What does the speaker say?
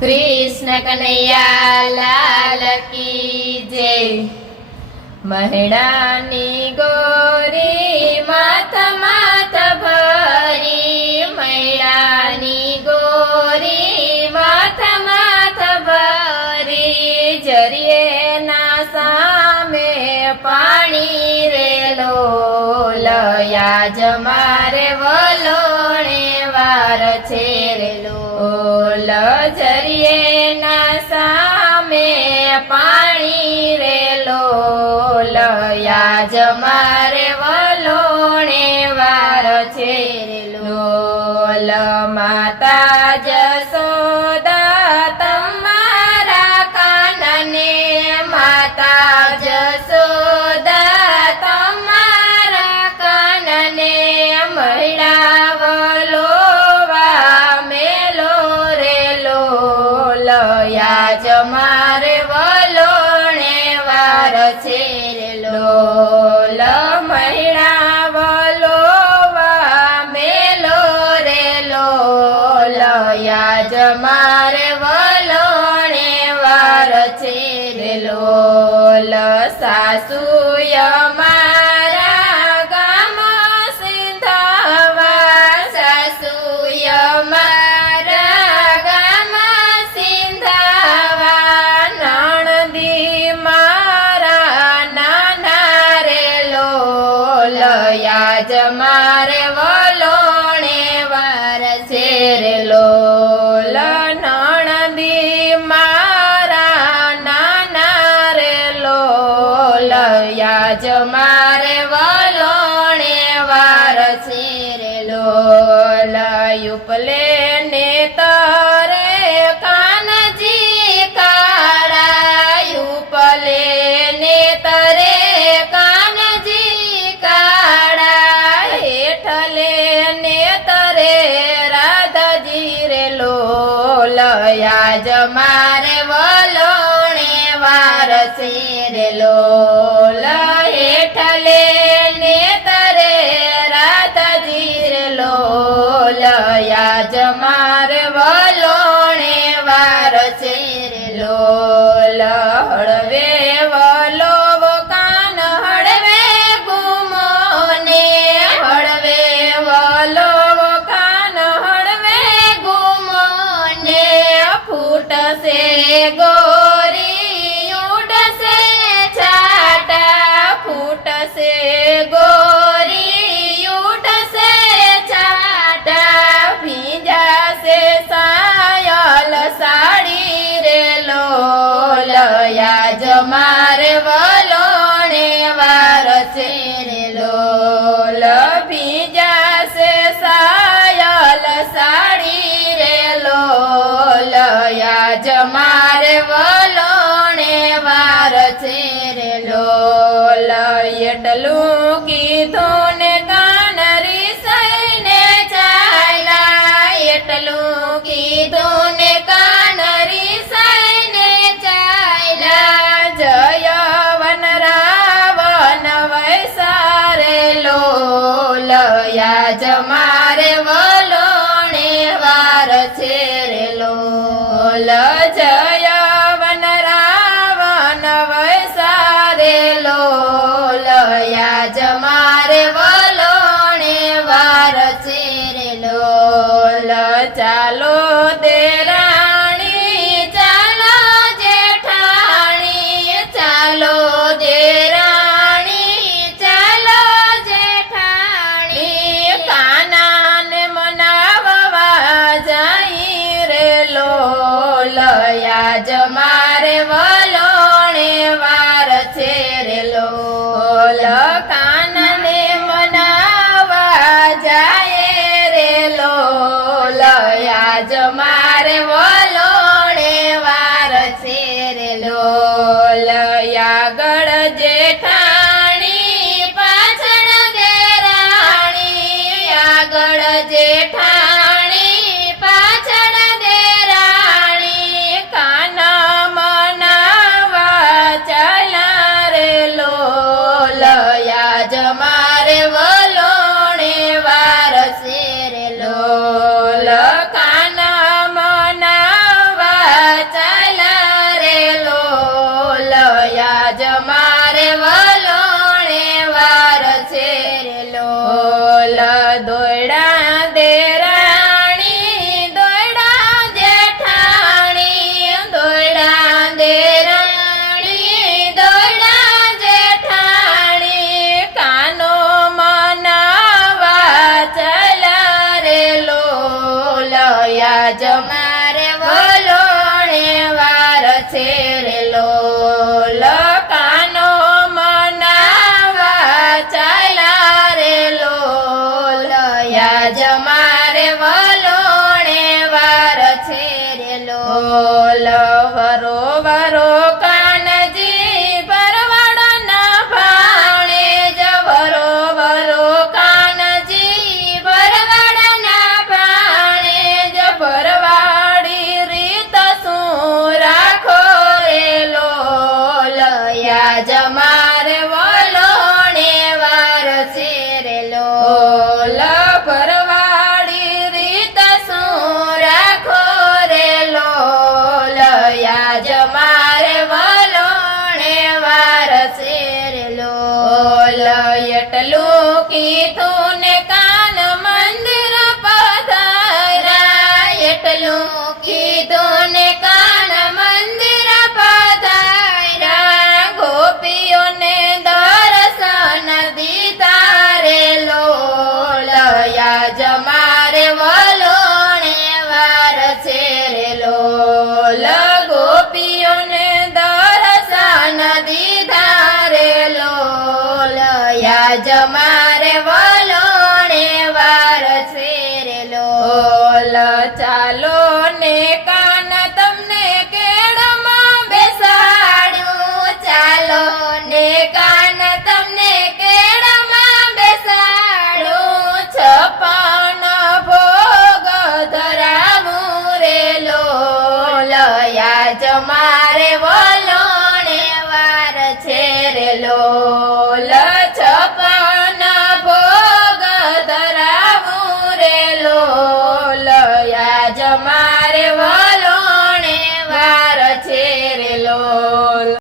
कृष्ण कन्हैया लाल की जय। महेडानी गोरी माथ माथ भरी, महेडानी गोरी माथ माथ भरी, जरिए ना सामे पाणी रे लोलया जमारे वलोणे वार छे रे लोल, जरिए ना सामे पाणी रे लोलया जमारे वलोणे वार छे रे लोल। माता जसोदा तमारा कानने, माता जसोदा तमारा कानने, महिला वलोवा मेलो रे लोलया जमारे वलोणे वार छे रे लोल, महिला वलोवा मेलो रे लोलया जमारे वलोणे वार छे रे लोल। सासुय मारा गाम सिंधवा, सासुय मारा गाम सिंधवा, नणदी मारा नाना रे लोलया जमारे वलोणे वार छे रे लोल, नणदी मारा नाना रे लोलया जमारे वलोणे वार छे रे लोल। उपले ने तरे कानजी काळा, उपले ने तरे कानजी काळा, हेठले ने तरे राधाजी रे लोलया जमारे वलोणे वार छे रे लोल, हेठले ने तरे राधाजी रे लोलया जमारे वलोणे वार छे रे लोल। हळवे वलोव कान हळवे गुमोने, हळवे वलोव कान हळवे गुमोने, फूटसे गोरी उडसे छाटा, फूटसे गोरी उडसे छाटा, भींजासे सायल साड़ी रे लोलया जमारे वलोणे वार छे रे लोल, भींजासे सायल साड़ी रे लोलया जमारे वलोणे वार छे रे लोल। एटलुं कीधुं ने कान रिसाईने चाल्या, एटलुं कीधुं ने कान रिसाईने चाल्या, जय वन रावण वैसारे लोलया जमारे वलोणे वार छे रे लोल, जय वन रावण वैसारे लोलया जमारे वलोणे वार छे रे लोल। चालो देराणी चालो जेठाणी, चालो देराणी चालो जेठाणी, कानाने मनाववा जाई रे लोलया जमारे वलोणे वार छे रे लोल, कानने मनावा जाए रे लोलया जमारे वलोणे वार छे रे लोल। यागळ जेठाणी पाछळ देराणी, यागळ जेठाणी पाछळ देराणी, काना લોલ વરો વરો કાનજી ભરવાડના ભાણે જ વરો વરો કાનજી ભરવાડના ભાણે જ ભરવાડી રીત શું રાખો રે લોલ યાજ મારે વલોણે વાર છે રે લોલ ભરવાડી રીત શું રાખો રે લોલ યાજ મારે વલોણે વાર છે રે લોલ એટલું કીધું ને કાન મંદિર પધાર્યા એટલું કીધું ને કાન મંદિર પધાર્યા ગોપીઓને દર્શન દીધા રે લોલ યાજ મારે વલોણે વાર છે રે લોલ ગોપીઓને દર્શન દીધા રે લોલ યાજ મારે વલોણે વાર છે રે લોલ ચાલો ને કાન તમને કેળમાં બેસાડ્યું ચાલો ને કાન તમને કેળમાં બેસાડ્યું છપ્પન ભોગ ધરાવું રે લોલ યાજ મારે